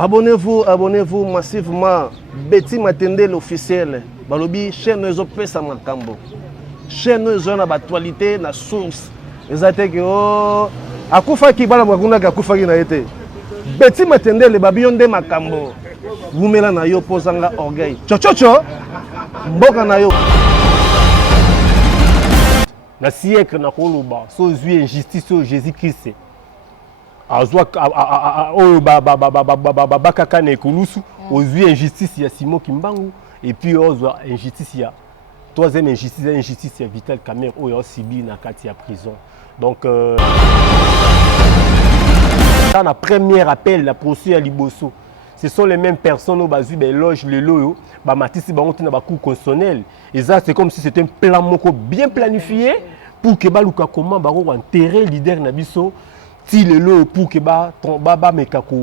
Abonnez-vous massivement. Betty Matende l'officiel. Balobi chaîne nous pesa makambo. Chaîne nous na actualité na source. Ezate que oh akufa ki bala mwakuna akufa ki na été. Betty Matende le babionde makambo. Vumela na yo posanga orgueil. Chochocho. Mboka na yo. Na siècle na koluba so zui injustice au Jésus-Christ. Azwa o bakaka na ekulusu ozwi injustice ya Simon Kimbangu et puis ozwa injustice ya troisième injustice ya Vital Kamerhe oyo sibi na kati ya prison. Donc dans la première appel la procès à Liboso, ce sont les mêmes personnes au bazui beloge le loyo ba matisi bango tina ba cour constitutionnel et ça c'est comme si c'était un plan moko bien planifié pour que baluka comment ba enterrer leader na biso pour que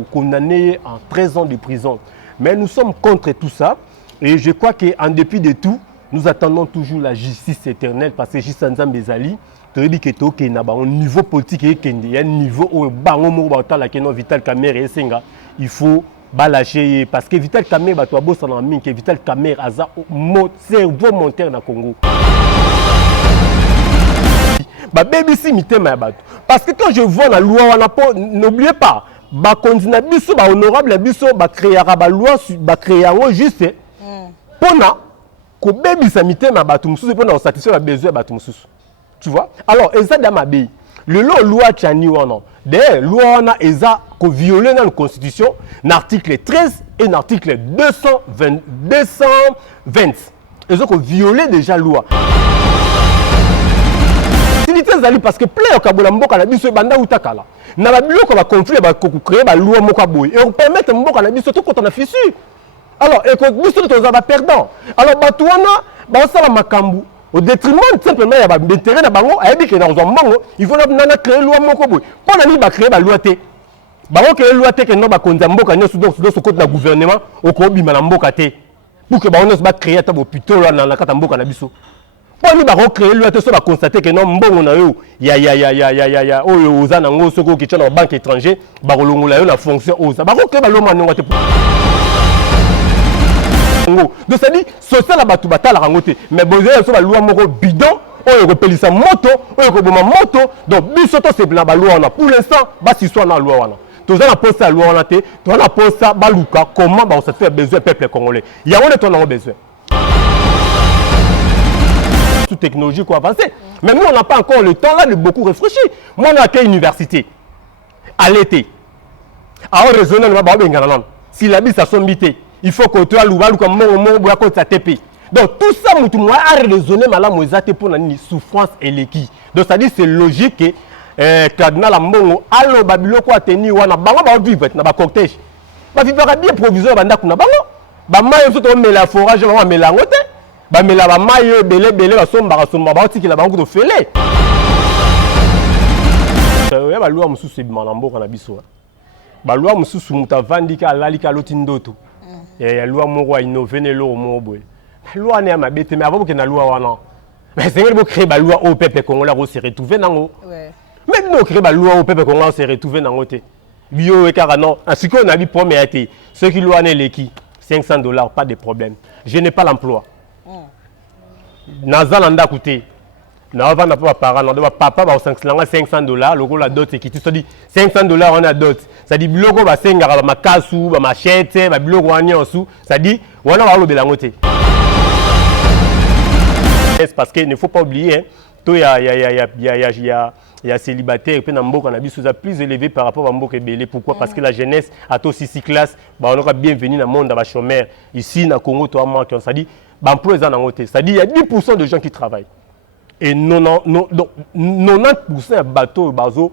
condamné en 13 ans de prison. Mais nous sommes contre tout ça. Et je crois qu'en dépit de tout, nous attendons toujours la justice éternelle. Parce que juste en Bezali, tu as dit que tu as un niveau politique et un niveau où Vital Kamerhe et Senga, il faut lâcher. Parce que Vital Kamerhe, tu as beau s'en amener, que Vital Kamerhe a un cerveau monteur dans le Congo. Parce que quand je vois la loi, n'oubliez pas, honorable créer la loi, créer juste pour satisfaire les besoins de tu vois? Alors, le loi Tchani, d'ailleurs, loi est violée dans la Constitution, l'article 13 et l'article 220. Ils ont violé déjà la loi. Parce que plein de mboka na biso banda utakala na ba biloko ba conflit ba créer ba loi moko boy et on permettre mboka na biso to kota na fissure. Alors et que biso to za ba perdant. Alors batuana ba sala makambu au détriment simplement ya ba intérêt na bango ayebi ke na zo mbongo il faut na créer loi moko boy. Pona ni ba créer ba loi te. Ba créer loi te ke no ba konza mboka nyoso donc so kota na gouvernement au ko bima na mboka te. Pour que ba on ba créer ta hôpital na kata mboka na biso. Pour nous créer le fait de constater que non bon on a eu ya aux anangos qui sont en banque étrangère la fonction aux créer ba loma non donc ça dit social batu batala rangote mais besoin so ba loi moko bidon oyo repelisa moto oyo ko boma moto donc bisoto c'est la loi on a pour l'instant ba si soit na loi wana tous on a posé la loi on a te on a posé baluka comment ba ça fait besoin peuple congolais il y a on est on a besoin toute technologie quoi avancer. Mais nous, on n'a pas encore le temps là de beaucoup réfléchir. Moi, on a quelle université à l'été. Alors, raisonnablement, si la bise a son bité, il faut que tu aies l'ouval comme mon bois contre sa TP. Donc, tout ça, moi, a raisonné mal pour la souffrance et l'équipe. Donc, ça dit c'est logique que Cardinal Ambongo, allo Babylone, quoi, tenir, ou na bango, ba vivre, na ba cortège. Ba vivre bien provisoire, banda kuna bango. Ba maille, surtout, mais la forage, on va me la route. Ba mela ba mayo belé ba somba ba tikila ba nguto fele. Ya ba loi mususu bimana mboka na biso. Ba loi mususu mutavandika alalika loti ndoto. Ya loi moko innové ne lo mo boy. Loi ne ma bete mais avant que na loi wana. Mais c'est ngeli créer ba loi au peuple congolais ko se retrouver nango. Ouais. Même non créer ba loi au peuple congolais se retrouver nango te. Bio e car non, en ce qu'on a dit premier été, ceux qui loi ne leki $500 pas de problème. Je n'ai pas l'emploi. Nazalanda coûté. Na va na pas parent, na papa ba $500 logo la dot qui tu dit $500 on a dot. Ça dit biloko ba senga ba makasu, ba machette, ba biloko anya osu. Ça dit wana ba lo belangote. Parce que il ne faut pas oublier to ya célibataire pe na mboka na biso za plus élevé par rapport à mboka belé. Pourquoi? Parce que la jeunesse a to 6 classes, ba on aura bienvenue dans monde ba chômeur. Ici na Congo to manque, ça dit ça dit il y a 10% de gens qui travaillent. Et 90% de bateaux bazo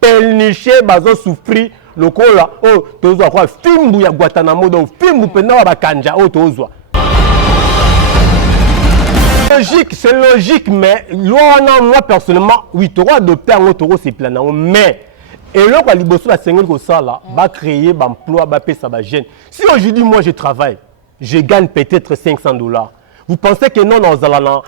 pelniché bazo souffrir le cola oh tozwa quoi fimbu ya Guantanamo donc fimbu pena ba kanja oh tozwa. Logique, c'est logique mais moi personnellement oui tu dois adopter un autre c'est plan mais et là quoi liboso la sengel ko ça là va créer emploi va payer ça va gêne. Si aujourd'hui moi je travaille je gagne peut-être $500. Vous pensez que non, nous allons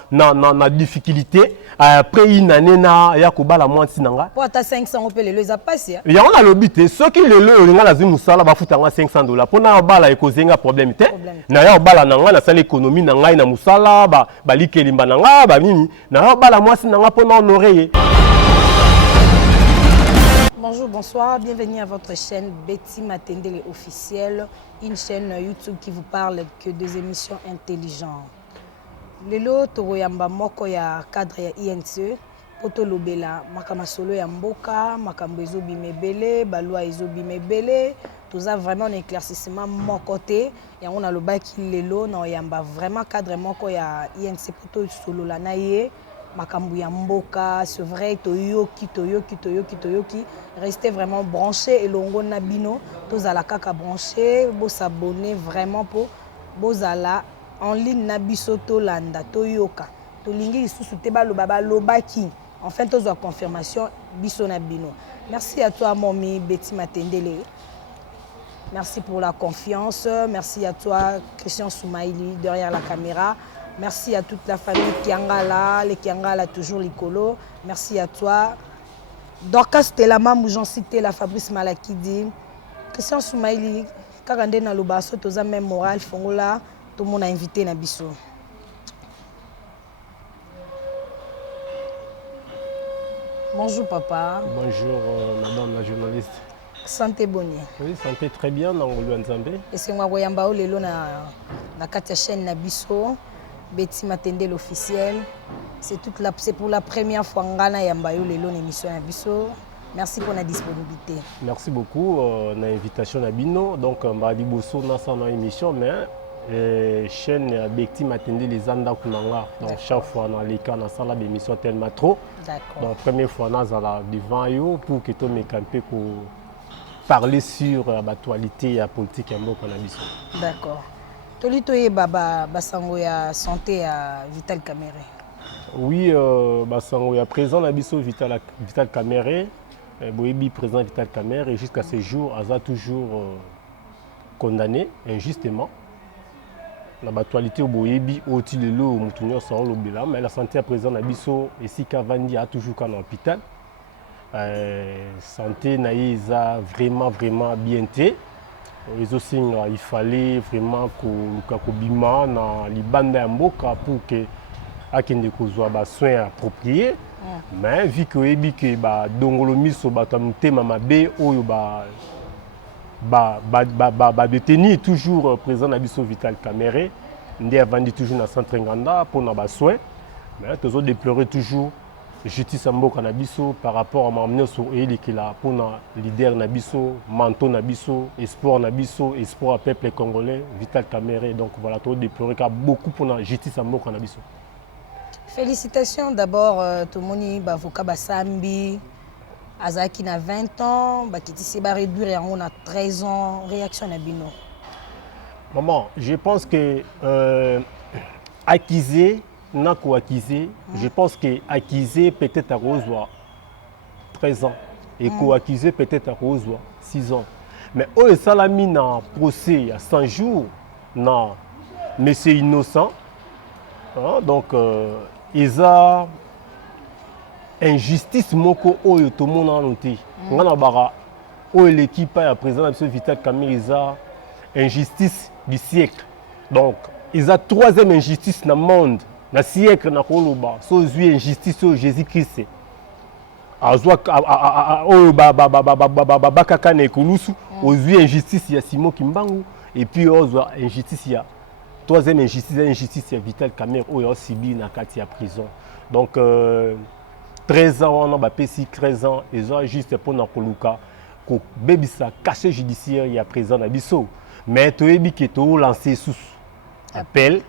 na difficulté après une année na ya kobala moi sinanga. Pour ta 500 on peut les passer. Il y a on a l'obité ceux qui le nga la zimu sala ba futanga $500 pour na bala ekozenga problème te. Na ya bala nanga na sala économie na ngai na musala ba likelimba nanga ba nini na ya bala moi sinanga pour na honorer. Bonjour, bonsoir, bienvenue à votre chaîne Betty Matendele officielle, une chaîne YouTube qui vous parle que des émissions intelligentes. Lelo toyamba moko ya cadre ya INC poto lobela makama solo ya mboka makambo ezobi mebele balwa ezobi mebele toza vraiment un éclaircissement mon côté ya on a le baki lelo na yamba vraiment cadre moko ya INC poto solo la naie makambo ya mboka c'est vrai toyoki restez vraiment branché et longo na bino tozala kaka branché bo s'abonner vraiment pour bozala en ligne na biso tolanda toyoka tolingi lisusu te baloba lobaki enfin tozwa confirmation biso na bino. Merci à toi Momi Betty Matendele, merci pour la confiance, merci à toi Christian Soumaïli derrière la caméra, merci à toute la famille Kiangala, les Kiangala toujours likolo, merci à toi Dorcas Telama Moujon cité la Fabrice Malakidi, Christian Soumaïli kakande na lobaso toza même moral fongola. Tout le monde a invité Nabiso. Bonjour papa. Bonjour madame la journaliste. Santé bonne. Oui, santé très bien dans le Nzambe. Et c'est moi Goyamba lelo na katia chaîne Nabiso, Betty Matendele officielle. C'est pour la première fois ngana yamba yo lelo émission Nabiso. Merci pour la disponibilité. Merci beaucoup na invitation Nabino. Donc mbadi bosso na sa émission mais chaîne Betty Matendele les anda kunanga donc chaque fois dans les cas na sala d'émission tellement trop. D'accord. Donc première fois na zala devant yo pour que to me camper pour parler sur l'actualité et la politique en mboka na biso. D'accord. Tolito ye baba basango ya santé à Vital Kamerhe. Oui, basango ya présent na biso Vital Kamerhe, boyebi présent Vital Kamerhe et jusqu'à ce jour aza toujours condamné injustement. La actualité au boyebi au tilelo mutunyo sa lobela mais la santé à présent na biso et si Kavandi a toujours qu'en hôpital. Santé naïza vraiment bien té. Les aussi il fallait vraiment que bima na libanda ya mboka pour que akende kozwa ba soins appropriés. Mais vu que ebi que ba dongolo miso ba tamutema mabe oyo ba détenu toujours présent na biso Vital Kamerhe ndé avandi toujours na centre Nganda pour na ba soins mais toujours déplorer toujours justice à mboka na biso par rapport à mamnyo sur eli qui la pour na leader na biso manteau na biso espoir na biso espoir à peuple congolais Vital Kamerhe donc voilà toujours déplorer car beaucoup pour na justice à mboka na biso. Félicitations d'abord tout le monde avocat Basambi Azaki na 20 ans, Bakiti Seba réduire et on a 13 ans. Réaction à Bino. Maman, je pense que acquisé, Nako acquisé, je pense que acquisé peut-être à Rosoir 13 ans et co-acquisé peut-être à Rosoir 6 ans. Mais au salami na procès à 100 jours, non, mais c'est innocent. Hein, donc, ils ont injustice moko oyo tout le monde a noté. On a bara oyo l'équipe à présent de Vital Kamerhe ils ont injustice du siècle. Donc ils ont troisième injustice dans le monde, dans le siècle na koloba. So zui injustice au Jésus-Christ. Azwa oyo bakaka na ekulusu, ozui injustice ya Simon Kimbangu et puis ozwa injustice ya troisième injustice ya Vital Kamerhe oyo sibi na kati ya prison. Donc 13 ans, on a passé 13 ans, ils ont juste pour nous que bébisa caché judiciaire il y a présent na biso. Mais tu es que tu lancé sous appel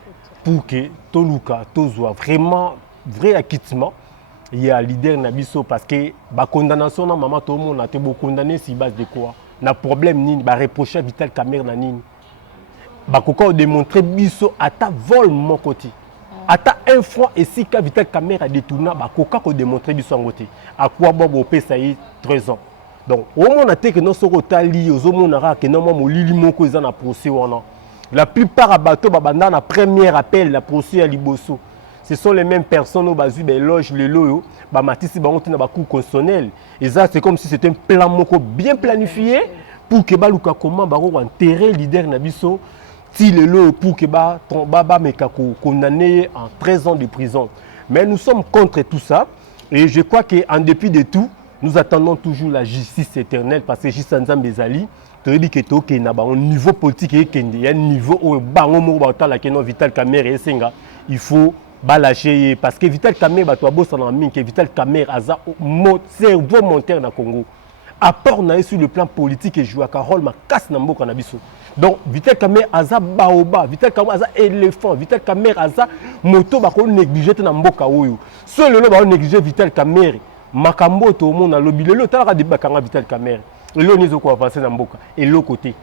pour que Toluka soit vraiment vrai acquittement. Il y a leader na biso parce que la condamnation na maman tout le monde a été condamné sur base de quoi? Na problème ni ba reprocher Vital Kamerhe na nini. Ba koko démontrer biso ata vol mon côté. Ata un fois et si Vital Kamerhe a détourné, Koka a démontré du son côté. À quoi Bobo ça y est 13 ans. Donc, au moment où on a que nous sommes liés, au moment où on a que nous sommes liés, on a procès. La plupart à bateau, dans la première appel, la procédure à Liboso, ce sont les mêmes personnes au basu, les loges, les loyaux, Matisse, dans la cour constitutionnelle. Et ça, c'est comme si c'était un plan bien planifié pour que Baluka comment enterrer leader Nabiso, si le lot pour que condamné en 13 ans de prison. Mais nous sommes contre tout ça. Et je crois qu'en dépit de tout, nous attendons toujours la justice éternelle parce que justice Nzambe Bezali, tu dis que tu es au niveau politique, il y a un niveau où Vital Kamerhe et Senga, il faut lâcher parce que Vital Kamerhe que Vital Kamerhe a un cerveau monteur dans Congo. Apport sur le plan politique et joue un rôle ma casse dans Mboka Nabiso. Donc Vital Kamerhe a baoba, Vital Kamerhe a éléphant, Vital Kamerhe a moto ba ko négliger dans Mboka oyo. Seul le ba négliger Vital Kamerhe, makambo to monde na lobby le tala débat kanga Vital Kamerhe. Le lo nizo ko avancer dans Mboka et l'autre côté.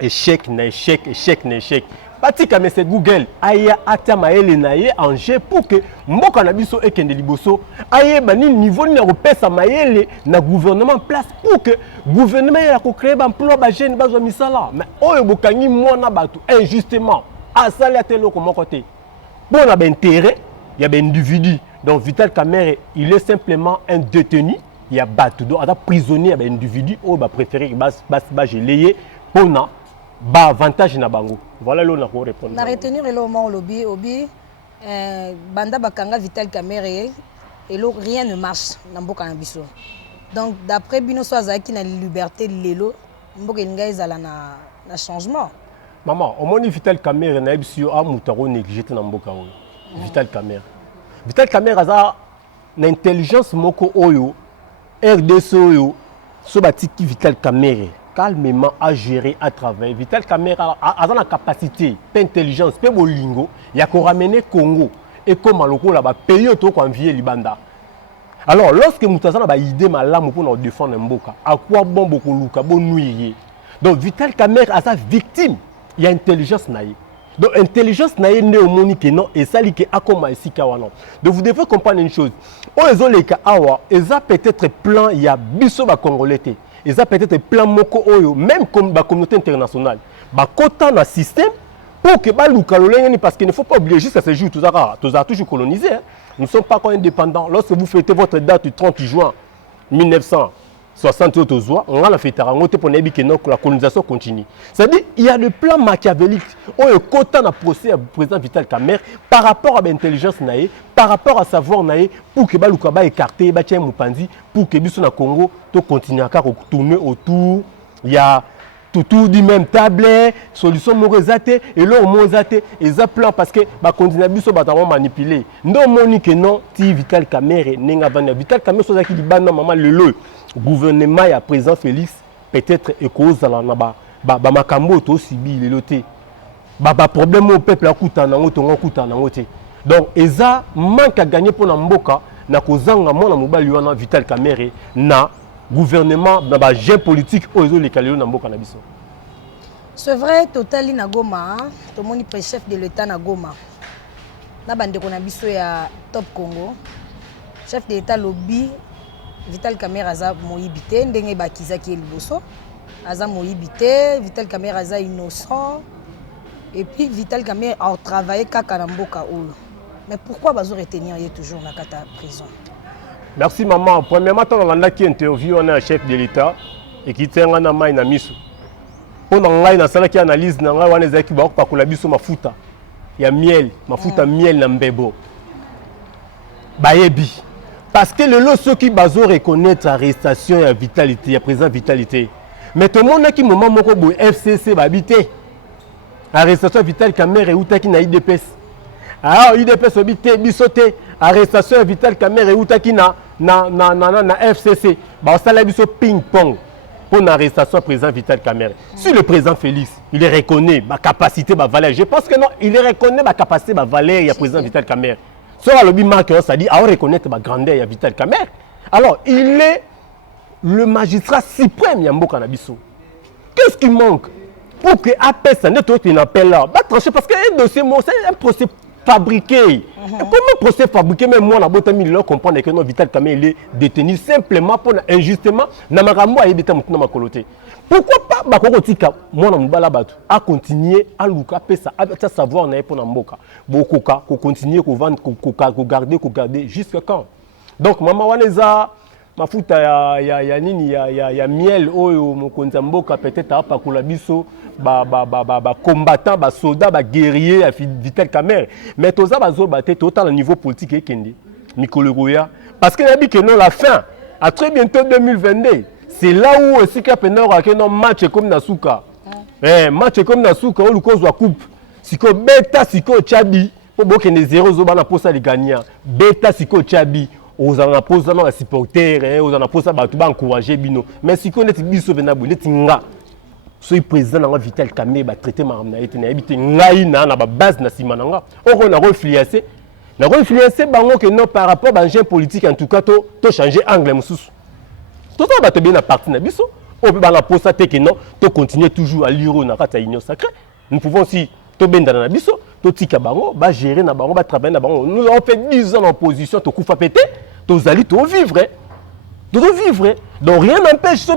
Échec na échec, échec na échec. Bati kame c'est Google aya atama ele na ye enjeu pour que Mboka na biso ekende liboso aye bani niveau ni repesa maele na gouvernement place pour que gouvernement ya ko créer ba emploi ba jeune ba zo misala mais oyo bokangi mona batu injustement asali atelo ko mokote pour na intérêt il y a ben individu donc Vital Kamerhe il est simplement un détenu il y a batu donc ada prisonnier ba individu o ba préférer ba geleye pour na ba avantage na bango. Voilà là on a répondre. Na retenir le moment lobby obi banda bakanga Vital Kamerhe et là rien ne marche na Mboka na biso. Donc d'après bino so azaki na liberté lelo Mboka linga ezala na changement. Maman, au moins Vital Kamerhe na biso a mutaro négligé na Mboka oyo. Vital Kamerhe. Vital Kamerhe aza na intelligence moko oyo RDC oyo so batiki Vital Kamerhe calmement à gérer, à travailler. Vital Kamerhe a la capacité, l'intelligence, pe bolingo, il a ramener Congo et comme aloko là-bas, pays auto qu'on vient Libanda. Alors, lorsque nous avons une idée malade pour nous défendre Mboka, à quoi bon beaucoup luka, bon nuire. Donc, Vital Kamerhe a sa victime, il y a intelligence naïe. Donc, intelligence naïe n'est au monique non, et ça li que akoma ici kawanon. Donc, vous devez comprendre une chose. Aux les cas awa, ils ont peut-être plan, il y a biso ba congolais. Ils ont peut-être plan moko oyo, même comme la communauté internationale. Bah, quota dans système pour que parce qu'il ne faut pas oublier juste à ce jour, tout ça toujours colonisé. Hein. Nous ne sommes pas encore indépendants. Lorsque vous fêtez votre date du 30 juin 1960, on a la fête pour que la colonisation continue. C'est-à-dire qu'il y a le plan machiavélique. On est quota dans le procès du président Vital Kamerhe par rapport à l'intelligence, par rapport à savoir pour que Baluka écarté, pour que Bissou na Congo continue à tourner autour. Il y a tout du même tablet, solution morizate et là au mozate et ça plan parce que ba continue Bissou ba manipuler. Non monique non ti Vital Kamerhe nenga bana Vital Kamerhe so zaki di bana maman le gouvernement ya président Félix peut-être cause la na ba makambo to sibi le loté. Ba problème au peuple akuta na ngoto ngokuta na ngote. Donc eza manque à gagner pour na mboka na kozanga mona mobali wana Vital Kamerhe na gouvernement na ba jeu politique ozo le kalelo na mboka na biso. C'est vrai totali na Goma, to moni chef de l'état na Goma. Na bande ko na biso ya Top Congo. Chef de l'état lobby Vital Kamerhe aza moyibité ndenge bakizaki liboso. Aza moyibité, Vital Kamerhe aza innocent. Et puis Vital Kamerhe a travaillé kaka na mboka oyo. Mais pourquoi bazo retenir toujours na kata prison? Merci maman. Premièrement, on a qui interview on a un chef de l'État et qui tient en main na miso. Pour ngai na sala qui analyse na ngai wana ezaki ba ko la biso mafuta. Ya miel, mafuta miel na mbebo. Bayebi. Parce que le lot ceux qui bazo reconnaître arrestation et vitalité, ya présent vitalité. Mais tout le monde qui moment moko bo FCC babité. Arrestation Vital Kamerhe utaki na IDPS. Ah IDPS obité bisoté. Arrestation Vital Kamerhe utaki na FCC. Ba osala biso ping pong pour l'arrestation président Vital Kamerhe. Si le président Félix, il reconnaît ma capacité, ma valeur. Je pense que non, il reconnaît ma capacité, ma valeur, il y a président Vital Kamerhe. Sur le bimarque, ça dit, à reconnaître ma grandeur, il y a Vital Kamerhe. Alors, il est le magistrat suprême, Yambo Kanabiso. Qu'est-ce qui manque pour que APS, n'est pas un appel là, va trancher parce qu'un dossier, c'est un procès fabriqué. Comment procès fabriqué, même moi, on a comprendre que non, Vital Kamerhe il est détenu simplement pour injustement, Namarambo a évité mon ma coloté. Pourquoi pas Bakotika, moi, on a continuer à savoir pour Namboka. Bokoka, continuer, vendre, garder, jusqu'à quand? Donc, maman, Waneza, mafuta ya nini ya miel oyo mokonza mboka peut-être pas ko la biso ba combattant ba soldat ba guerrier à Vital Kamerhe mais toza bazo baté total au niveau politique ekende Mikolo Roya parce que nabi que non la fin à très bientôt 2022 c'est là où aussi ka penora que non match comme Nasuka match comme Nasuka o lukozwa coupe siko beta siko chabi po bokende 0 zo bana posa les gagnants beta siko chabi aux anaposa na supporter aux anaposa ba tuba encourager bino mais si ko neti biso vena bo neti nga soy président na Vital Kamerhe ba traiter ma na ete na habité ngai na ba base na simananga oko na refluencer bango que non par rapport à un politique en tout cas to changer angle mususu to ça ba te bien na parti na biso o ba na posa te que non to continuer toujours à lire na kata union sacrée nous pouvons aussi to benda na biso to tika bango ba gérer na bango ba travailler na bango nous avons fait 10 ans en opposition to kufa péter tous allez tout vivre donc rien n'empêche ce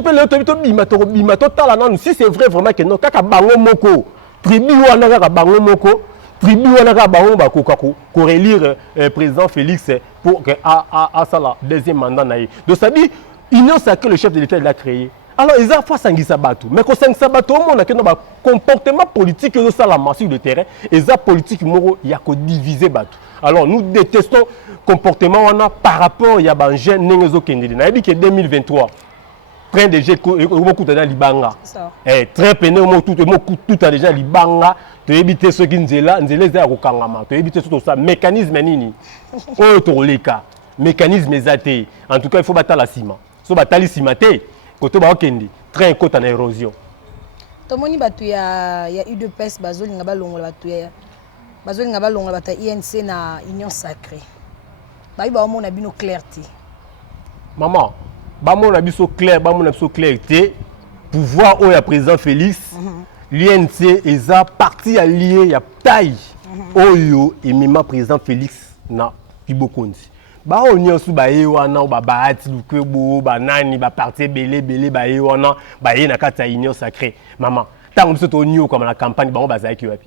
si c'est vrai vraiment que non kaka bango moko tribu wana kaka bango moko tribu wana kaka bango ba ko relire président Félix pour que à ça la deuxième mandat naïe donc ça dit union sacrée le chef de l'État il a créé alors ils ont fait sangisa bateau mais ko sangisa bateau on a que non comportement politique que ça la massue de terrain et ça politique moro il y a que diviser bateau. Alors nous détestons comportement on a par rapport il y a ban jeune nengezo kendeli na dit que 2023 train de jet beaucoup dans libanga très peine tout a déjà libanga to éviter ceux qui nzela za ko kangama to éviter tout ça mécanisme nini o to leka mécanisme ezate en tout cas il faut battre la ciment so batali cimate côté ba okende train côté en érosion tomoni batu ya UDPS bazolinga balongola batu ya bazolinga balongola bata INC na union sacrée ba iba omona bino clarté maman ba mona biso clair ba mona biso clarté pouvoir au ya président Félix l'INC eza parti allié ya taille oyo et même président Félix na Kibokondi ba onyo su ba ye wana ba baati lukwebo ba nani ba parti belé ba ye wana ba ye na kata union sacrée maman tango biso to onyo comme la campagne ba on bazaki wapi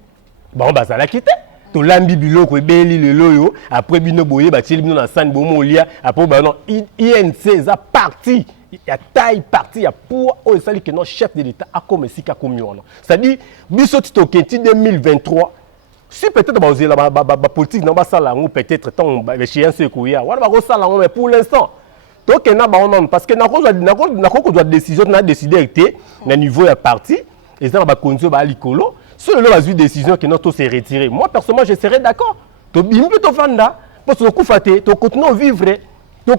ba on bazalaki te to lambi biloko ebeli lelo yo après bino boye ba tieli bino na sane bomo olia après ba non INC za parti ya taille parti ya pour o sali que non chef de l'État a comme sika comme wana c'est-à-dire biso tito kenti 2023 si peut-être la politique n'a pas ça là ou peut-être tant les chiens se courir voilà ba ça là mais pour l'instant donc na ba on parce que na ko doit décision na décider été na niveau ya parti et ça ba condition ba likolo si le va décision que notre s'est retiré moi personnellement je serais d'accord to bimbi to vanda parce que kufate to continuer vivre to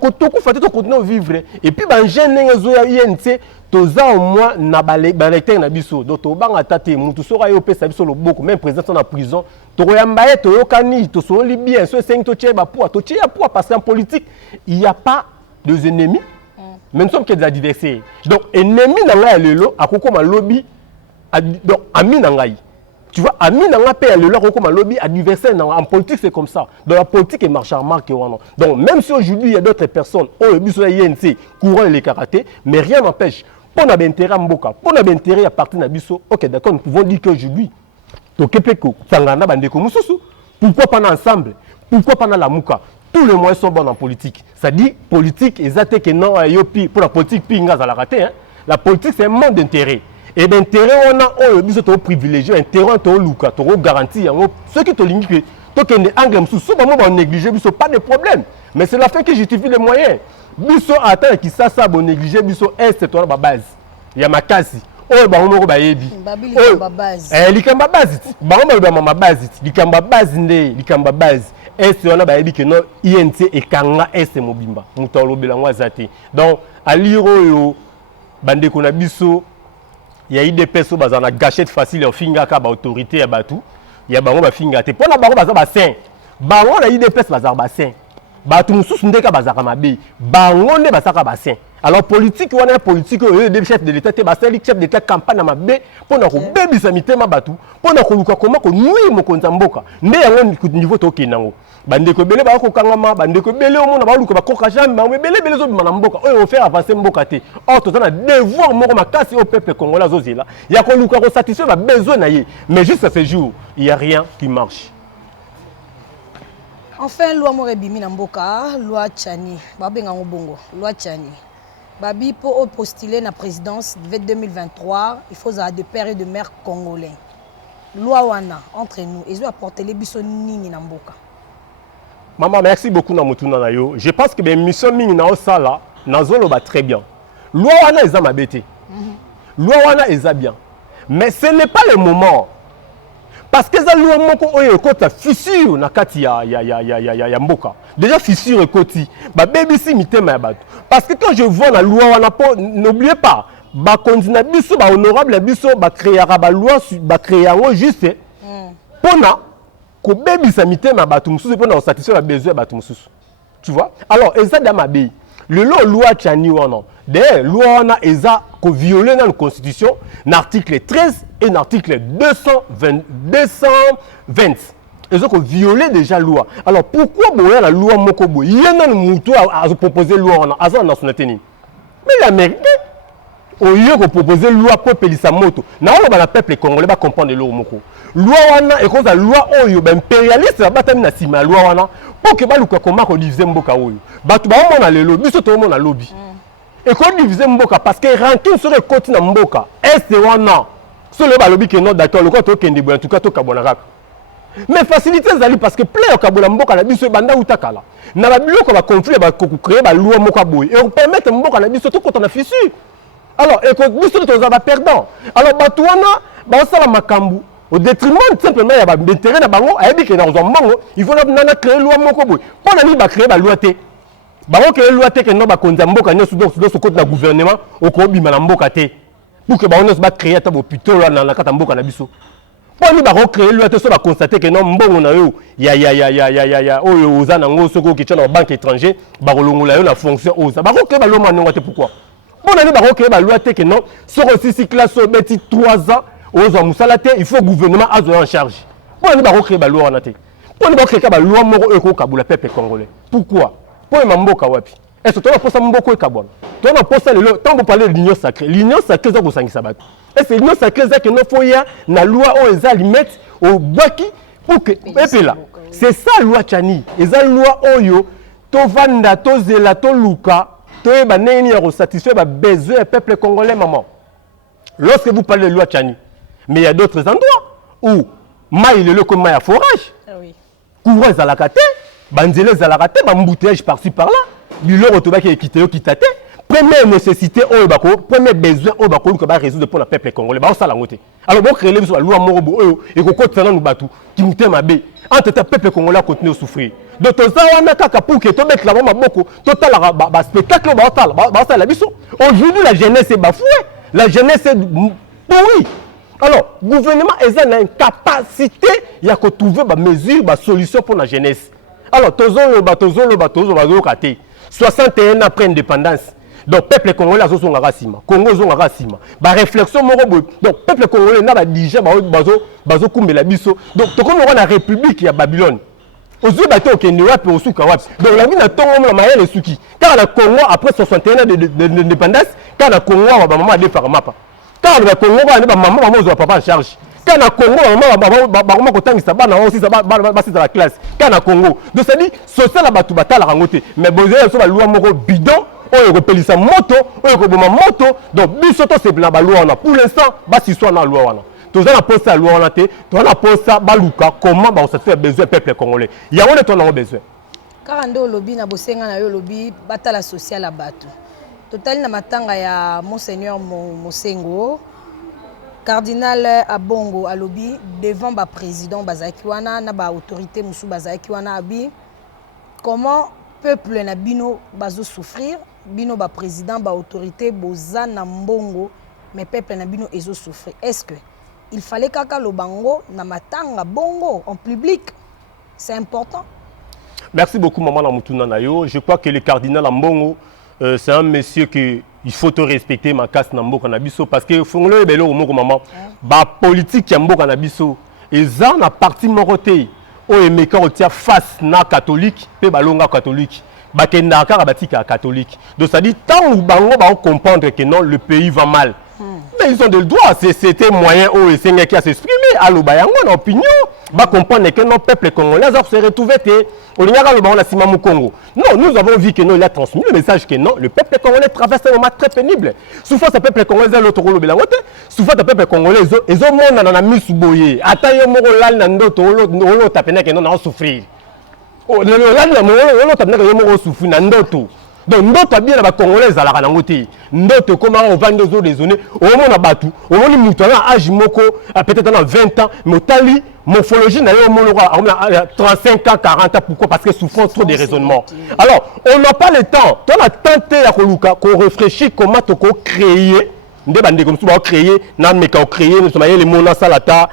continuer vivre et puis ba jeune ngezo ya INC toza au moins na balecteur na biso donc to banga tate mutu sora yo pesa biso loboko même président na prison to yamba to yokani to so li bien so 5 to cheba pour to chia pour parce qu'en politique il y a pas de ennemis même somme que des adversaires donc ennemi na ngai lelo akoko ma lobby donc ami na ngai tu vois ami na ngai pe lelo akoko ma lobby adversaire en politique c'est comme ça dans la politique et marche en marque donc même si aujourd'hui il y a d'autres personnes oh biso ya INC courant les karaté mais rien n'empêche pour na intérêt à mboka pour na intérêt à partir na biso OK d'accord nous pouvons dire qu'aujourd'hui to kepeko sangana bandeko mususu pourquoi pas ensemble pourquoi pas la muka tous les moyens sont bons en politique ça dit politique exacte que non yopi pour la politique pinga za la raté hein la politique c'est un monde d'intérêt et d'intérêt on a oh biso to privilégié intérêt to luka to garantie ceux qui to lingi que to kende angle mususu ba mo ba négliger biso pas de problème mais c'est la fin qui justifie les moyens biso attend qui ça bon négliger biso est toi ba base ya makasi oyo ba ngoko ba yebi ba base likamba base ba ngoma ba mama base likamba base nde likamba base est on a ba yebi que non INC et kanga est mobimba muto lobela ngwa zate donc aliro yo bande ko na biso ya IDPS bazana gâchette facile en finga ka ba autorité ya batu ya bango ba finga te pona bango baza ba saint bango na IDPS bazar ba saint batu mususu ndeka bazaka mabe bango nde basaka ba saint Alors politique on a politique des chefs de l'état basali chef d'état campagne na mabe pona ko bebisa mitema batu pona ko luka koma ko nui mokonza mboka nde yango niveau to kenango bande ko bele ba ko kangama bande ko bele omona ba luka ba koka jamais ba bele bele zo bimana mboka oyo faire avancer mboka te or to na devoir moko makasi au peuple congolais zozila ya ko luka ko satisfaire ba besoin na ye mais juste à ce jour il y a rien qui marche. Enfin loi mo rebimi na mboka loi Tchani ba benga ngobongo loi Tchani Babi, pour postuler la présidence de 2023, il faut avoir des pères et de mères congolais. Loi wana entre nous, ils ont apporté les bisons nini na mboka. Maman, merci beaucoup na mutuna na yo. Je pense que les missions nini na osala na zolo ba très bien. Loi wana eza mabete. Loi wana eza bien. Mais ce n'est pas le moment. Parce que ça loi moko oyo kota fissure na kati ya mboka. Déjà fissure koti. Ba baby si mitema ya bato. Parce que quand je vois la loi wana po n'oubliez pas ba kondina biso ba honorable biso ba créera ba loi ba créer ngo juste pona ko baby sa mitema bato mususu pona satisfaire ba besoin bato mususu. Tu vois? Alors eza da mabe. Le loi Tchani wana. D'ailleurs loi wana eza ko violer dans la constitution l'article 13 et l'article 220. Ils ont violé déjà la loi. Alors pourquoi boya la loi Mokobo? Il y a un mouton à proposer la loi en nationalité. Mais l'Amérique, au lieu de proposer la loi pour Pélissa Moto, le peuple congolais va comprendre la loi Moko. Loi wana et cause la loi oyo impérialiste la bataille na sima loi wana pour que ba luka comment ko diviser mboka oyo. Batu ba mona le lobby so to mona lobby. Et ko diviser mboka parce que ranking sur côté na mboka. Est wana. So le ba lobby que non d'accord le ko to kende bo en tout cas to kabona kaka. Mais facilité zali parce que plein au kabola mboka na biso banda utakala na ba biloko ba conflit ba créer ba loi moka boy et on permettre mboka na biso to ko na fissure. Alors et ko biso to za ba perdant. Alors batu wana ba sala makambu au détriment simplement ya ba intérêt na bango ayebi ke na zo mbongo il faut na créer loi moko boy pona ni ba créer ba loi te ba ko créer loi te ke no ba konza mboka nyoso do so côté na gouvernement o ko bima na mboka te pour que ba on ba créer ta hôpital là na kata mboka na biso. Pour nous recréer le fait de constater que non bon na yo ya oyo ozana ngo soko ki tshana banque étranger ba kolongola yo na fonction oza ba recréer ba loi manonga te pourquoi pour nous ba recréer ba loi te que non soko si classe beti 3 ans oza musala te il faut gouvernement azo en charge pour nous ba recréer ba loi na te pour nous ba recréer ba loi moko eko kabula peuple congolais pourquoi pour mamboka wapi est-ce que tu as posé mboko ekabona tu as posé le temps pour parler de l'union sacrée ça ko sangisa bato. Et c'est l'union sacrée que nous faisons la loi où ils mettent au baki pour que et là c'est ça la loi Tchani et la loi oyo to vanda to zela to luka to eba neni ya satisfaire ba besoin peuple congolais maman. Lorsque vous parlez de loi Tchani mais il y a d'autres endroits où maï le comme maï à forage. Oui. Courant zalakate, banzele zalakate, bambouteillage par-ci par-là. Biloko to ba ki ekité kitate. Première nécessité, premier besoin, on va résoudre pour le peuple congolais. Alors, on crée la loi Morobo et qu'on continue nous battre. Qui nous t'aime à B. Entre le peuple congolais continue à souffrir. Donc, on a qu'à pour que tu mettes la main beaucoup. Total, spectacle, aujourd'hui, la jeunesse est bafouée. La jeunesse est pourrie. Alors, le gouvernement a une capacité de trouver des mesures, des solutions pour la jeunesse. Alors, 61 ans après l'indépendance. Donc peuple congolais a son racisme, Congo son racisme. Ba réflexion moko donc peuple congolais na ba dirigeant bazo kumbela biso. Donc to comme on la république ya Babylone. Ozu bato okende wapi osuka wapi. Donc la vie na tongo na mayele suki. Car le Congo après 61 ans d'indépendance, car le Congo ba maman de par mapa. Car le Congo ba maman zo papa en charge. Car le Congo maman ko tangisa bana aussi ça ba dans la classe. Car le Congo. Donc ça dit social la batu batala rangote. Mais bozo so ba loi moko bidon. On repelle moto, on repelle moto, donc bisoto c'est la loi pour l'instant, si soit dans la loi. Tu as posé la loi, tu as posé la baluka, comment on se fait besoin du peuple congolais. Il y a un ton besoin. Car on a lobby na bosenga na yo lobby batala sociale à batu. Total na matanga ya monseigneur Mosengo, cardinal Abongo à lobby devant ba président bazaki wana na ba autorité musu bazaki wana abi comment peuple na bino bazo souffrir bino ba président ba autorité boza na mbongo mais peuple na bino ezo souffrir. Est-ce que il fallait kaka lo bango na matanga bongo en public? C'est important. Merci beaucoup maman na mutuna na yo. Je crois que le cardinal Ambongo c'est un monsieur que il faut te respecter ma casse na mboka na biso parce que fongolo ebelo moko maman ba politique ya mboka na biso eza na parti moko te o emeka otia face na catholique pe balonga catholique bakenda kaka batika catholique donc ça dit tant ou bango ba comprendre que non le pays va mal mais ils ont de le droit c'était moyen au SNG qui a s'exprimer allo bayango na opinion ba comprendre que non peuple congolais a se retrouver au Lignara le baron Sima Congo. Non, nous avons vu que non, il a transmis le message que non, le peuple congolais traverse un moment très pénible. Souvent, ce peuple congolais, l'autre rôle, souvent, le peuple congolais, ils ont mon dans la misouboye. Attends, il y a mon rôle dans l'autre, tapé que non, on souffrir. Le rôle dans l'autre, tapé que non, souffrir dans l'autre. Donc, notre bien les Congolais à la rangoté. Notre comment on vend des eaux des zones. Au moment on a battu. Au moment où nous avons âge moko, peut-être dans 20 ans, mais tali morphologie n'a pas 35 ans, 40 ans. Pourquoi? Parce que souffrance trop des raisonnements. Alors, on n'a pas le temps. On a tenté à qu'on réfléchisse comment on créer. Des bandes comme ça, on créer, on créer, les monas salata,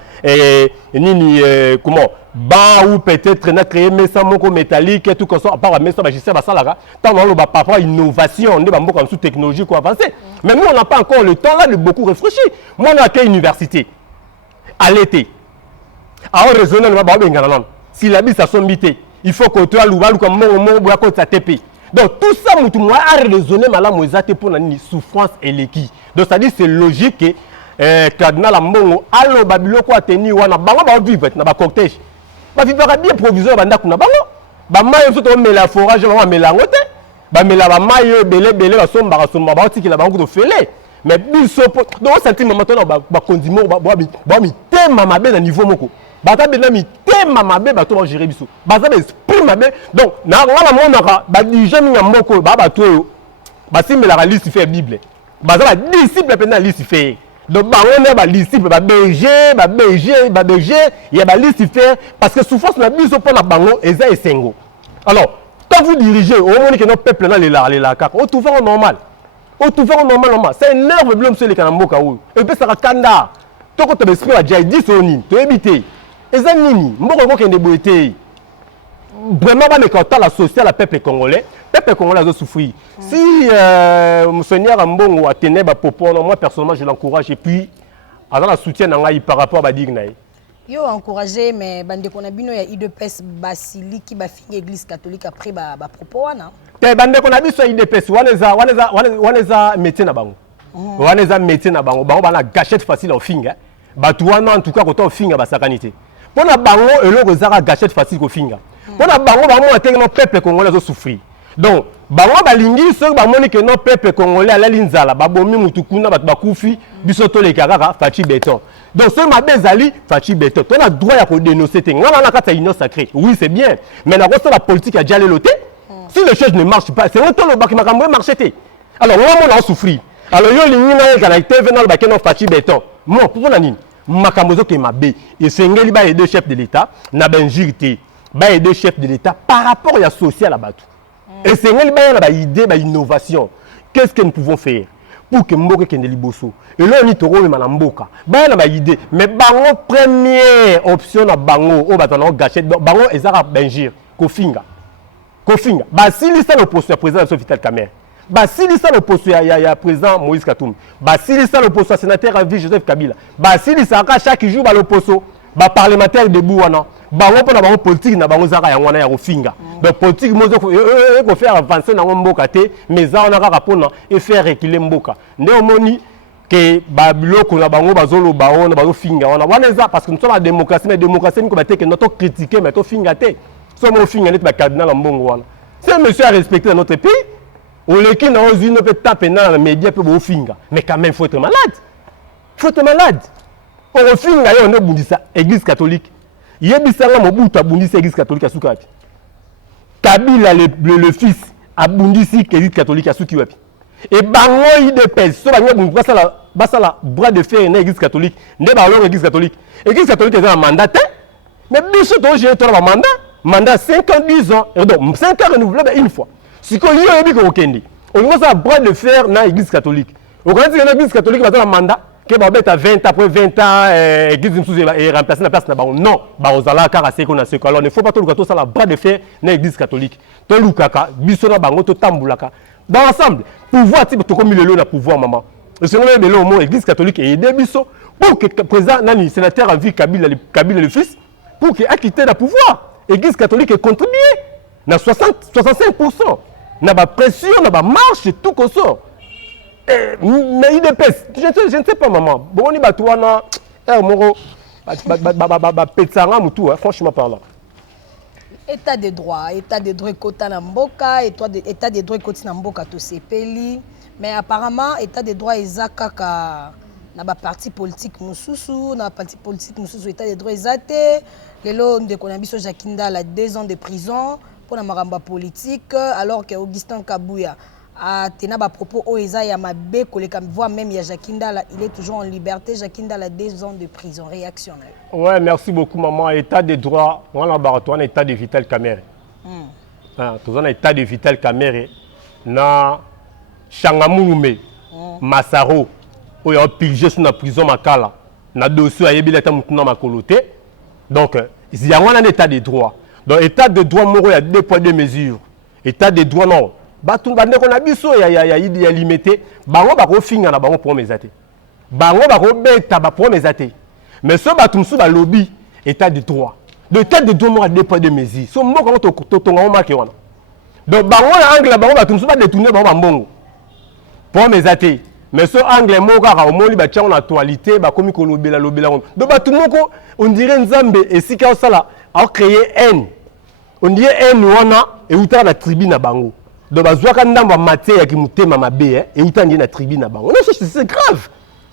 nini, comment? Bah ou peut-être na créer mais ça moko métallique et tout comme ça à part mais ça je sais pas ça là tant on le papa innovation on est beaucoup en sous technologie quoi avancer mais nous on n'a pas encore le temps là de beaucoup réfléchir moi on a quelle université à l'été à raisonner on va pas bien là si la bise a sombité il faut que tu as l'ouval comme mon bois côté sa TP donc tout ça mutu moi a raisonner malama ezate pour la souffrance et l'équi donc ça dit c'est logique que cardinal mbongo allo babiloko ateni wana bango ba vivre na ba cortège ba vivre bien provisoire banda kuna bango ba mayo soto mela forage ba mela ngote ba mela ba mayo belé ba somba ba tikila bango to fele mais biso donc sentiment maintenant ba kondimo ba mi tema mabe na niveau moko ba ta bena mi tema mabe ba to ba gérer biso ba za esprit mabe donc na ngala monaka ba dije mi moko ba to ba simela la liste fait bible ba za ba disciple pena liste fait donc on a des disciples ba berger il y a des disciples parce que souffrance na biso pour na bango eza esengo alors quand vous dirigez au moment que notre peuple na les la kaka au tout faire normal c'est un nerve bleu monsieur les kanamboka ou et puis ça kanda to ko to esprit ba jai soni to éviter eza nini mboko ko kende boité vraiment ba mekota la sociale la peuple congolais a souffert. Si Monseigneur Mbongo a tenu ba popo, moi personnellement je l'encourage et puis avant la soutien par rapport à Badignaï. Yo encouragé mais bande ko na bino ya IDPS basili ki ba fingi église catholique après ba propos wana. Te bande ko na biso IDPS waneza métier na bango. Waneza métier na bango bana gâchette facile au finga. Batu wana en tout cas ko to finga ba sakanité. Pona bango eloko zara gâchette facile ko finga. Pona bango ba mo atengno peuple congolais zo souffrir. Donc, bango balingi ceux ba moni que non peuple congolais ala linzala ba bomi mutukuna ba bakufi bisoto le kaka fachi béton. Donc ceux ma bezali fachi béton. On a droit à dénoncer te. Ngana na kata union sacrée. Oui, c'est bien. Mais na la politique a déjà loté. Si les choses ne marchent pas, c'est un temps le baki makambo marcher. Alors on a souffrir. Alors yo lingi na caractère venant ba keno fachi béton. Mon pour la nini. Makambo zo ke mabe. Et sengeli ba les deux chefs de l'état na benjirité. Ba les deux chefs de l'état par rapport à social à batu. Et c'est une idée, une innovation. Qu'est-ce que nous pouvons faire pour que Mboka kende liboso? Et là, on est au na Mboka. Une idée. Mais bango première option na bango, au bâton gâchette, bango ezara benjir, kofinga. Bah si ça l'opposition à président Sofitel Kamer. Bah si ça l'opposition à président Moïse Katumbi. Bah si ça l'opposition à sénateur Avi Joseph Kabila. Bah si ça chaque jour bah l'opposition. Ba parlementaire debout wana bango pona bango politique na bango zaka ya wana ya kofinga donc politique mozo ko faire avancer na mboka te mais za wana kaka pona et faire reculer mboka nde omoni que ba biloko na bango bazolo baona bazo finga wana za parce que nous sommes en démocratie mais démocratie ni ko ba te que notre critiquer mais to finga te so mo finga net ba cardinal mbongo wana c'est monsieur à respecter dans notre pays on le qui na ozino peut taper dans les médias peut bo finga mais quand même faut être malade on refine on est bundisa église catholique yebisanga mobutu abundisa église catholique asuka wapi Kabila le fils abundisi église catholique asuki wapi et bango IDPS so bango bungu basala bras de fer na église catholique nde ba lo église catholique est un mandat mais biso to j'ai to mandat 5 ans 10 ans et donc 5 ans renouvelable une fois si ko yo yebi ko kende on va ça bras de fer na église catholique on connaît que l'église catholique va dans mandat que bah bête à 20 après 20 ans église nous est remplacé la place na ba non ba ozala car c'est qu'on a ce alors il ne faut pas tout le ça la bras de fer na église catholique to lukaka biso na bango to tambulaka dans ensemble pouvoir type to comme le na pouvoir maman et selon les bello mo église catholique et aider biso pour que président nani sénateur en vie Kabila le fils pour que acquitter le pouvoir église catholique est contribuer na 65% na ba pression na ba marche tout comme ça. Mais il dépêche. Je ne sais pas, maman. Bon, on y va, toi, non. Moro, franchement parlant. État de droit kota na mboka, état de droit koti na mboka to sepeli. Mais apparemment, état de droit ezakaka na ba parti politique mususu, na parti politique mususu état de droit ezate. Lelo ndeko na biso Jakinda la 2 ans de prison pour na maramba politique alors que Augustin Kabouya a tenu à propos Oeza ya mabe koleka voix même ya Jakinda là, il est toujours en liberté. Jakinda a 2 ans de prison réactionnaire. Ouais, merci beaucoup maman. État de droit, on a état de Vital Kamerhe. Tout un état de Vital Kamerhe na Changamoume Massaro où il a pigé sur la prison makala na dossier ayebi la tamutuna makolote. Donc il y a un état de droit. Donc état de droit moro il y a 2 poids 2 mesures. État de droit non. Batum bande ko na biso ya limité bango ba ko finga na bango pour mesate bango ba ko beta ba pour mesate mais ce batum sou ba lobby état de droit de état de droit mo dépend de mesures so mo ko to ngao marqué wana donc bango na angle bango batum sou ba détourner bango mbongo pour mesate mais ce angle mo ka o moli ba tchang na actualité ba komi ko lobela donc batum moko on dirait nzambe esika osala a créer haine on dirait haine wana et uta na tribu na bango. Donc, bazouaka ndamba matière ya kimutema mabe et utandi na tribu na bango. Non, c'est grave.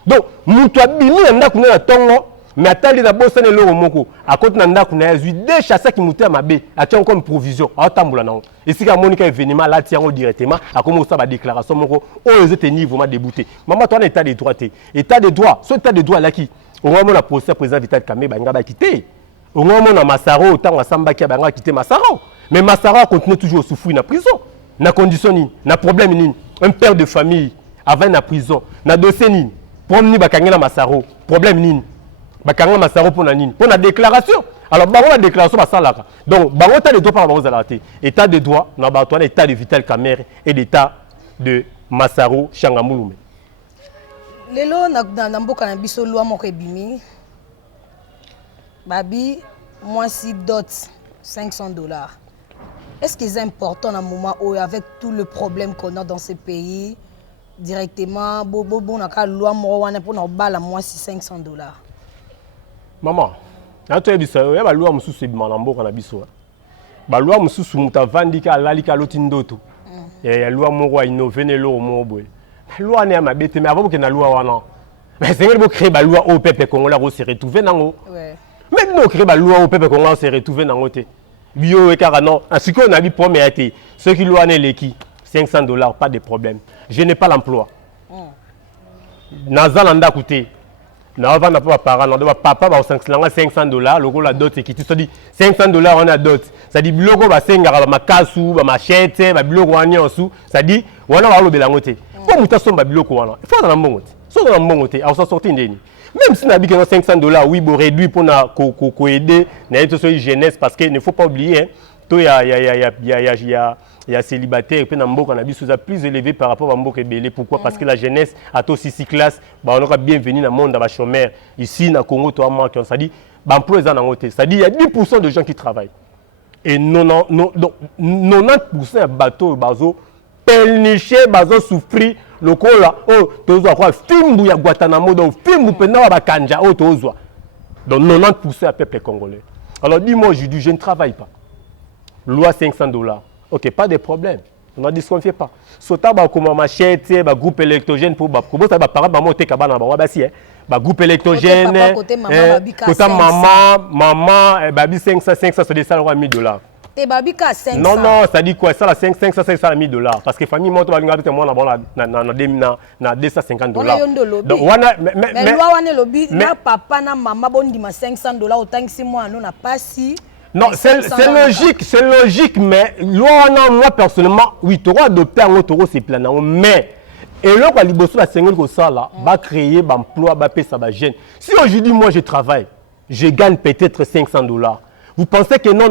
Donc, mutu abimi na ndaku na tongo, mais atali na bossa ne loro moko. A côté na ndaku na yazui des chasseurs qui mutema mabe, a tian comme provision. A tambula na. Et si ka monika événement là tiango directement, a comme ça ba déclaration moko, o les autres niveau vraiment débouté. Maman toi état de droit état de droit, ce état de droit là qui on va la procès président Vital Kamerhe ba ngaba quitter. On va na Massaro tant Samba ki ba ngaba quitter Massaro. Mais Massaro continue toujours souffrir na prison. Na condition ni, na problème ni, un père de famille avant na prison, na dossier ni, problème ni bakangela Massaro, problème ni, bakangela Massaro pour na ni, pour la déclaration. Alors bango la déclaration basalaka. Donc bango état de droit par bango zalate, état de droit na batouana état de Vital Kamerhe et l'état de Massaro Changamouloume. Lelo na mboka na biso loi moko ebimi. Babi moi si dot $500. Est-ce que c'est important à un moment où, avec tout le problème qu'on a dans ce pays, directement, on a une loi pour nous battre moins si $500? Maman, il y a une loi qui est la loi qui est il y a une loi qui est innovée. La loi n'est pas bête, mais avant qu'il y ait une loi, mais c'est que créer une loi au peuple congolais se retrouver dans le même nous créer une loi au peuple congolais se retrouver dans le bio et carano, en ce qu'on a vu premier été, ceux qui l'ont les qui $500, pas de problème. Je n'ai pas l'emploi. Nazalanda coûté. N'a pas parent, papa va $500, le gros la dot et qui tu dis $500 on a dot. Ça dit bloco va senga ma kasu, ma machette, ma bloco en sous. Ça dit on a le belangote. Pour mutation ma bloco wana. Il faut dans la mongote. Soit dans la mongote, alors ça sortir ndeni. Même si on a dit que $500, oui, bon réduit pour aider la jeunesse parce qu'il ne faut pas oublier, il y a célibataire et puis on a dit plus élevé par rapport à Mboka Belé. Pourquoi? Parce que la jeunesse a aussi 6 classes, on aura bienvenue dans le monde dans le chômeur. Ici, dans le Congo, ça dit, ça dit il y a 10% de gens qui travaillent. Et 90% de bateaux, bateaux, pelniché, bateaux souffrir. Le cola, oh, tozwa quoi, fimbu ya Guantanamo, donc fimbu pena wa kanja, oh, tozwa. Donc 90% à peuple congolais. Alors dis-moi aujourd'hui, je ne travaille pas. Loi $500. Ok, pas de problème. On a dit qu'on ne fait pas. Sota ba comme machette, ba groupe électrogène pour ba ça ba para ba monter kabana ba basi ba groupe électrogène. Côté maman, babi 500 c'est des salaires $1000. Et babika 500. Non, ça dit quoi? Ça la 500 $1000 parce que famille monte na $250. Donc wana mais loi wana lobi na papa na maman bondima $500 autant que si moi non na pas si. Non, c'est logique mais loi wana moi personnellement oui tu dois adopter un autre c'est plan mais Et là, quand liboso la sengel ko sala, va créer emploi, va payer ça va gêne. Si aujourd'hui moi je travaille, je gagne peut-être $500. Vous pensez que non,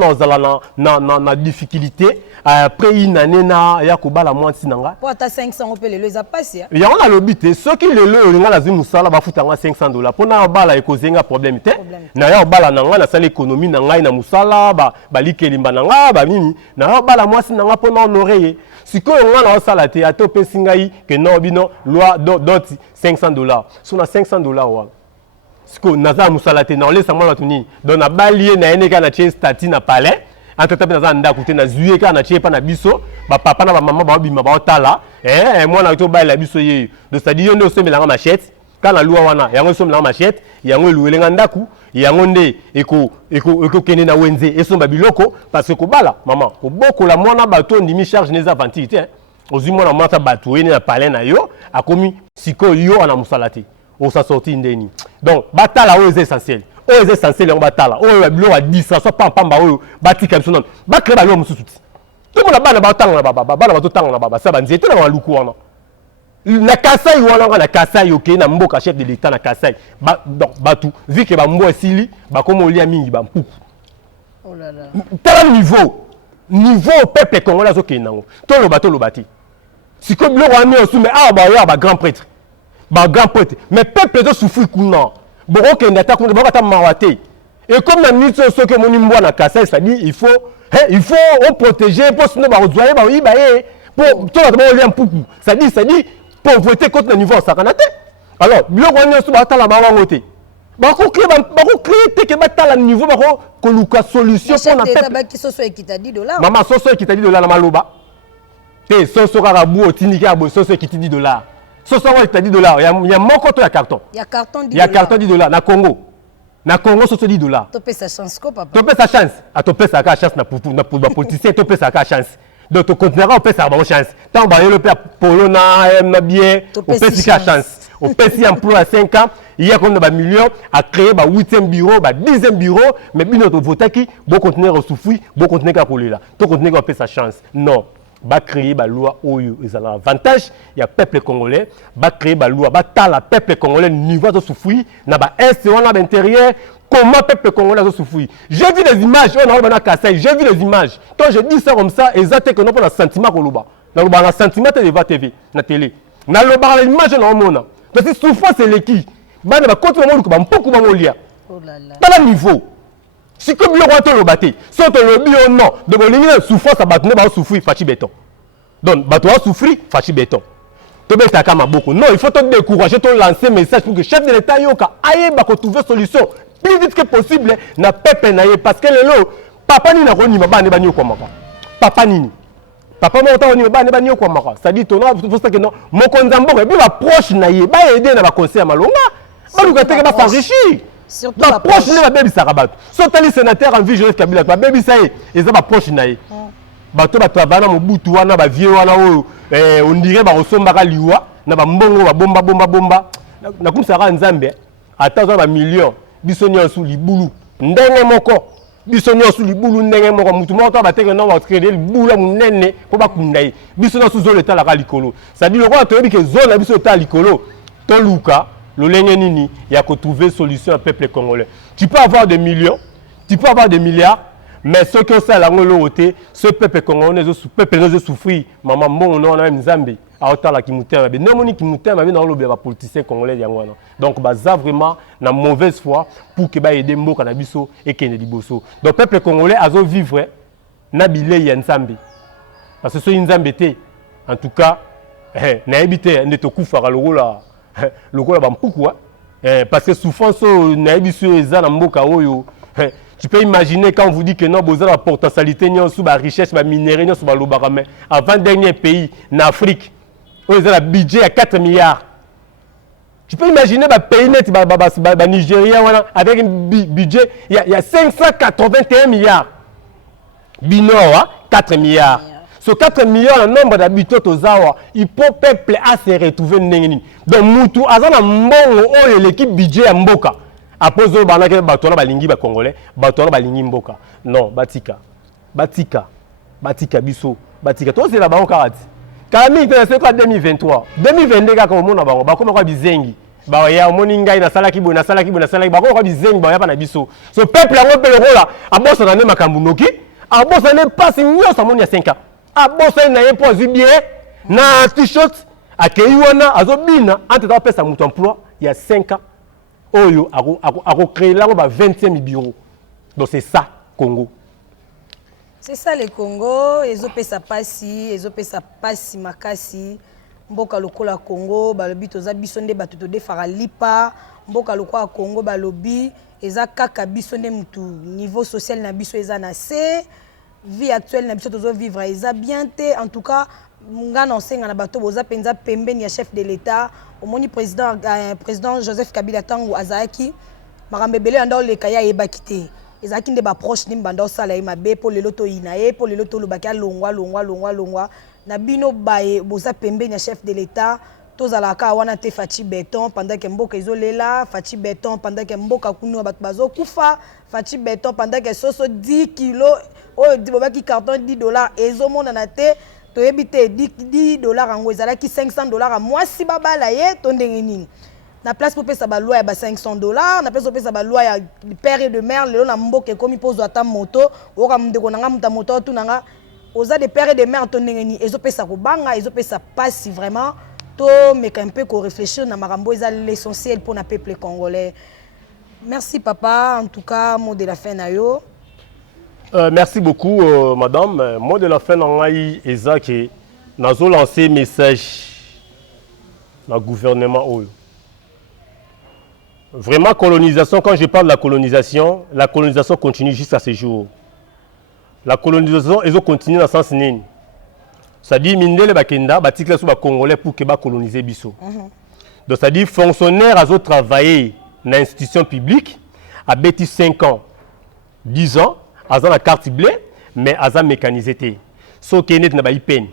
na difficulté après une année na ya ko bala moi sinanga. Pour ta 500 opé les a passé. Il y a on a l'obité, ceux qui le nga la zimu sala va foutre $500 pour na bala e kozenga problème té. Na ya bala nanga na sala économie nanga na musala ba likelimba nanga ba nini. Na ya bala moi sinanga pour na honorer. Si que on a sala té ato pesingai que non bino loi d'autres $500. Sur na $500 wa. Si que naza musala té na laisse moi tuni. Donc na balier na ene ka na tie stati na palais. Entre temps naza nda côté na zuye ka na tie pa na biso, ba papa na ba maman ba bima ba otala. Moi na to ba la biso ye. Donc ça dit on se met la machette. Quand la loi wana yango so la machette, yango luelenga ndaku, yango nde eko kene na wenze et so ba biloko parce que ko bala maman, ko boko la mona bato ndimi charge neza vantité. Ozi mona mata bato ene na palais na yo, akomi siko yo ana musalati. On s'en sorti ndeni. Donc batala o est essentiel. O est essentiel on batala. O ba biloko a 10 ça pam pam ba o batika biso non. Ba créer ba yo mususu. Tout le monde bana ba tanga na baba, bana ba to tanga na baba, ça ba nzete na luku wana. Na Kasai wana na Kasai OK na mboka chef de l'état na Kasai. Donc batu vu que ba mbo esili, ba komo lia mingi ba mpuku. Oh là là. Tel niveau peuple congolais zo kenango. To lo bati. Si comme le roi mi osu mais ba grand prêtre. Ba grand prêtre, mais peuple zo souffrir kuna. Boko kenda ta kuna boko ta mawate. Et comme na nitso so que moni mbo na Kasai, ça dit il faut on protéger pour sinon ba ozoyer ba yiba pour to ba lia mpuku. Ça dit pauvreté contre le niveau sakanate. Alors, biloko wana so ba tala ba wangote. Ba ko créer te ke ba tala niveau ba ko luka solution pour na peuple. Ba ki soso ekita $10. Maman soso ekita $10 na maloba. Te soso kaka bu otindiki abo soso ekiti $10. Soso wa ekita $10. Ya moko to ya carton. Ya carton $10. Ya carton $10 na Congo. Na Congo soso $10. To pesa chance ko papa. To pesa chance. A to pesa ka chance na ba politicien to pesa ka chance. Donc tu continueras au pesa ba chance. Tant ba yo le père polo na bien au pesa ka chance. Au pesa emploi à 5 ans, il y a comme ba million à créer ba 8e bureau, ba 10e bureau, mais bino to voter qui bon continuer à souffrir, bon continuer à coller là. To continuer à pesa chance. Non. Ba créer ba loi oyo ezala avantage ya peuple congolais, ba créer ba loi ba ta la peuple congolais niveau de souffrir na ba est on a l'intérieur. Comment peuple congolais a souffert? J'ai vu les images, on a Kasai, j'ai vu les images. Quand je dis ça comme ça, exactement que nous avons un sentiment qu'on a. Nous avons un sentiment de la TV, la télé. Nous avons l'image dans le monde. Donc si souffrance c'est l'équipe, nous avons continué à faire beaucoup de choses. Dans le niveau. Si comme le roi te battu, si on te le dit ou non, de l'éliminer souffrance, ça va souffrir, fachi béton. Donc, tu vas souffrir, fachi béton. Non, il faut te décourager, te lancer un message pour que le chef de l'État aille trouver solution. Plus vite que possible na peuple na ye parce que lelo papa ni na roni mabane banyo kwa maka papa nini papa mo ta ni mabane banyo kwa maka ça dit ton faut ça que non mon konzambo bi ba proche na ye ba aider na ba conseil malonga ba luka teke ba s'enrichir surtout ba proche na ba bebi sarabat so tali sénateur en vie Joseph Kabila ba bebi ça ye eza ba proche na ye ba to ba travailler na mobutu wana ba vieux wana on dirait ba resomba ka liwa na ba mbongo ba bomba na kumsara nzambe ata za ba million biso nyonso libulu ndenge moko biso nyonso libulu ndenge moko mutu moko bateke no ba créer libulu munene po bakunda ye biso nyonso zo leta la ka likolo ça dit le roi toyebi ke zone biso ta likolo to luka lolenge nini ya ko trouver solution au peuple congolais. Tu peux avoir des millions, tu peux avoir des milliards, mais ce que ça la ngolo oté ce peuple congolais ce peuple ne souffrir maman bon on a même Zambie a otala ki mutema be nemoni ki mutema be na lobe ba politicien congolais yango wana donc baza vraiment na mauvaise foi pour que ba aider mboka na biso et kene liboso donc peuple congolais azo vivre na bilei ya Nzambe parce que so Nzambe te en tout cas na habité ne to kufa lokola ba mpuku parce que souffrance na biso eza na mboka oyo tu peux imaginer quand on vous dit que non, vous avez la potentialité, vous avez la richesse, vous avez la minerai, vous avez la mais avant-dernier pays en Afrique, vous avez un budget à 4 milliards. Tu peux imaginer le pays net, le Nigeria, avec un budget, il y a 581 milliards. Bino, 4 milliards. Sur 4 milliards, le nombre d'habitants aux Awa, il peut peuple à se retrouver. Donc, Moutou, Azana Mbongo, l'équipe budget à Mboka. Après, on va dire que les balingi ba congolais, les balingi mboka. Non, batika biso, batika. Toi c'est la banque karate. Kami c'est quoi 2023 2022 kaka omona bango bakoma kwa bizengi ba ya omoni ngai na salaki bo na salaki bakoma kwa bizengi ba ya pa na biso so peuple yango pe lokola abosa na ne makambu noki abosa ne passe nyosa moni ya 5 ans abosa na ye po bien na t-shirt akei wana azobina entre ta pesa mutu emploi il y a 5 ans oyo ako créer là ba 25 bureaux donc c'est ça Congo. C'est ça le Congo, ezopesa pasi makasi. Mboka lokola Congo, balobi toza biso nde bato de faralipa, mboka lokola Congo balobi eza kaka biso nde mutu niveau social na biso eza na se, vie actuelle na biso tozo vivre eza bien te. En tout cas, ngana onsenga na bato boza penza pembeni ya chef de l'État, omoni président Joseph Kabila tango azaki, marambebele anda leka ya ebakite. Ezaki nde ba proche ni mbanda osala ye mabe po lelo to ina ye po lelo to lobaki longwa na bino baye boza pembeni ya chef de l'État tozalaka wana te Fachi Béton pendant que mboka ezolela Fachi Béton pendant que mboka kuno bato bazokufa Fachi Béton pendant que soso 10 kilos oyo dibobaki carton $10 ezomona na te toyebi te $10 ngo ezalaki $500 a mwasi babala ye to ndenge nini na place pour pesa ba loi ya ba $500 na place pour pesa ba loi ya père et de mère lelo na mboka komi pozo ata moto oka mndeko nanga muta moto tu nanga oza de père et de mère to ndengeni ezo pesa ko banga ezo pesa passe vraiment to meka un peu ko réfléchir na marambo eza l'essentiel pour na peuple congolais. Merci papa, en tout cas mot de la fin na yo. Merci beaucoup madame, mot de la fin na ngai eza ke nazo lancer message na gouvernement oyo. Vraiment, colonisation, quand je parle de la colonisation continue jusqu'à ce jour. La colonisation, elle continue dans le sens nini. C'est-à-dire, Mindele Bakenda, Batikla sous Congolais pour que coloniser Bisso. Donc, c'est-à-dire, fonctionnaires ont travaillé dans l'institution publique, à bêti 5 ans, 10 ans, à la carte bleue, mais à mécanisé. Ce qui est net, n'a pas eu peine.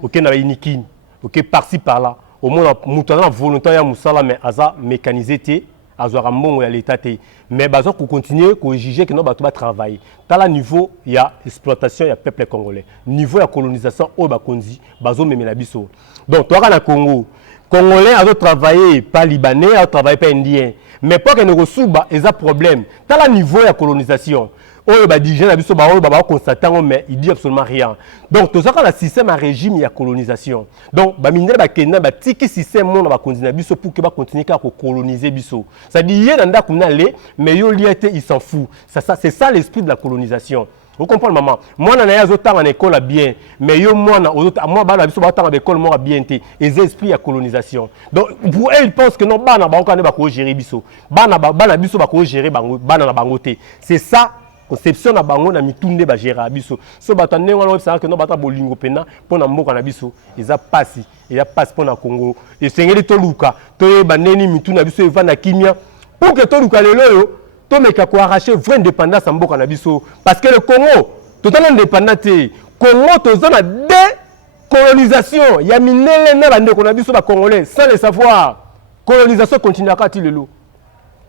Ok, n'a pas eu nikin. Ok, par-ci, par-là. Au moins, la volontaire, mais à mécanisé. Azora mbongo ya l'état te mais bazo ko continuer ko exiger que no bato ba travailler dans la niveau il y a exploitation il y a peuple congolais niveau ya colonisation o ba konzi bazo memela biso donc toi na Congo congolais azo travailler pas libanais a travailler pas indien mais pas que ne resuba eza problème dans la niveau ya colonisation oyo ba dirigeant na biso ba oyo ba constatant mais il dit absolument rien donc tout ça quand le système un régime il y a colonisation donc ba minere ba kenda ba tiki système mon ba continuer biso pour que ba continuer à coloniser biso ça dit yé nda kuna le mais yo liété il s'en fout ça c'est ça l'esprit de la colonisation. Vous comprenez maman moi na yazo tanga na école bien mais yo moi na moi ba na biso ba tanga école moi bien té les esprits à colonisation donc pour eux ils pensent que non bana ba okane ba ko gérer biso bana biso ba ko gérer bango bana na bango té c'est ça conception na bango na mitunde ba gérer biso so batande ngalo ça que non bata bolingo pena pona mboka na biso eza pasi et ya passe pona Congo et sengeli to luka to baneni mituna biso eva na kimia pour que to luka lelo yo to meka ko arracher vraie indépendance en mboka na biso parce que le Congo totalement indépendant te Congo toza na décolonisation ya minele na bande ko na biso ba congolais sans le savoir colonisation continue à ti lelo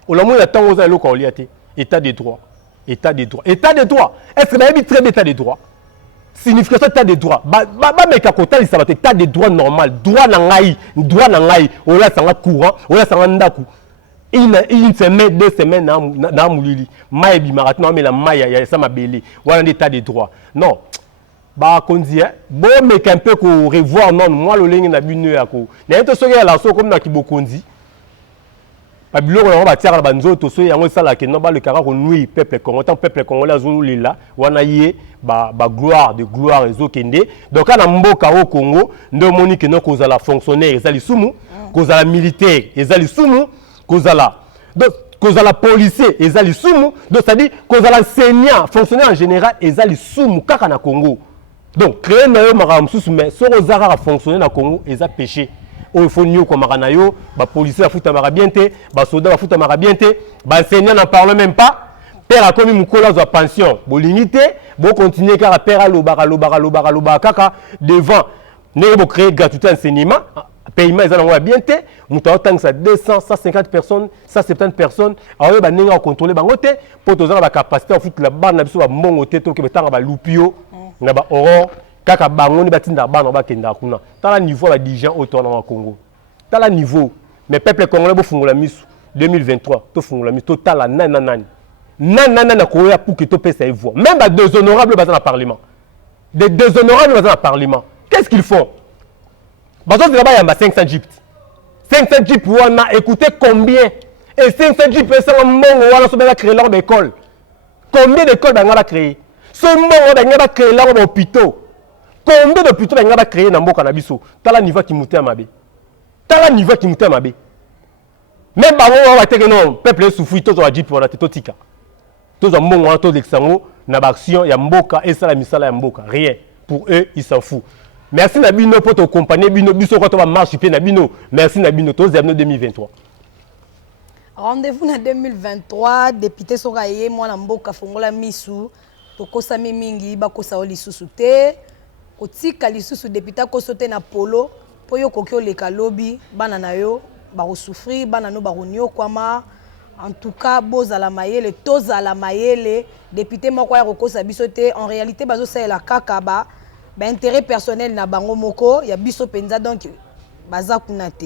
olamu ya tango za lelo ko liate état de droit. État de droit. État de droit. Est-ce que vous avez très bien état de droit? Signification état de droit. Mais quand on ça va être état de droit normal. Droit nangai. On a un courant. On a un ndaku. Une semaine, 2 semaines, na moulili. Maï bimaratna mais la maï ya ça ma belé. Voilà un état de droit. Non. Bah qu'on dit bon mais qu'un peu qu'on revoir non moi le ligne na binu ya ko. Na to soki la so comme na kibokondi. Babylone on va tirer la banzo to so yango sala ke no ba le kara ko nui peuple congolais azulu lila wana ye ba gloire de gloire ezokende donc na mboka au Congo ndo moni ke no kozala fonctionnaire ezali sumu kozala militaire ezali sumu kozala donc kozala policier ezali sumu donc ça dit kozala enseignant fonctionnaire en général ezali sumu kaka na Congo donc créer na yo makamsusu mais so kozara fonctionner na Congo eza péché. Il faut que les policiers soient bien, les soldats soient bien, les enseignants n'en parlent même pas. Père a commis une pension. Vous limitez, vous continuez car père a l'obara, kaka devant. Vous créez gratuité enseignement, paiement est bien, vous avez 200, 150 personnes, 170 personnes. Alors, vous avez contrôlé pour que vous ayez la capacité de faire la barre, vous avez un bon côté, vous avez un loupio, vous avez un aurore. kaka bango ni batinda bana bakenda kuna tala niveau ba dirigeant autour na Congo tala niveau mais peuple congolais bo fungola misu 2023 to fungola misu to tala nani na koya pour que to pesa voix même ba déshonorables dans le parlement des déshonorables dans le parlement qu'est-ce qu'ils font bazo de là-bas 500 jeeps 500 jeeps wana écoutez combien et 500 jeeps ça mongo wana so ba créer leur école combien d'écoles ba créer ce mongo ba créer leur hôpitaux combien d'hôpitaux ba créer na mboka na biso tala niveau qui muté mabe tala niveau qui muté mabe même bango wa teke non peuple souffri to za jeep wana to tika to za mongo wana to l'exango na ba action ya mboka et ça la misala ya mboka rien pour eux ils s'en foutent. Merci Nabino pour ton compagnie Bino biso quand on va marcher pied Nabino merci Nabino to za 2023. Rendez-vous en 2023 député Soraye moi na mboka fongola misu tokosa mingi bakosa lisusu te kotika lisusu député kosote na polo po yo kokyo leka lobby bana na yo ba souffrir bana no ba ronyo kwama en tout cas bozala mayele tozala mayele député moko ya kokosa biso te en réalité bazo sala kaka ba intérêt personnel na bango moko ya biso penza donc baza kuna te.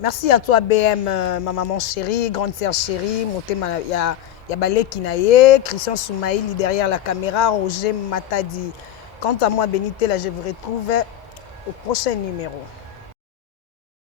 Merci à toi BM ma maman chérie grande sœur chérie motema ya baleki na ye Christian Soumaïli derrière la caméra Roger Matadi. Quant à moi Benité là je vous retrouve au prochain numéro.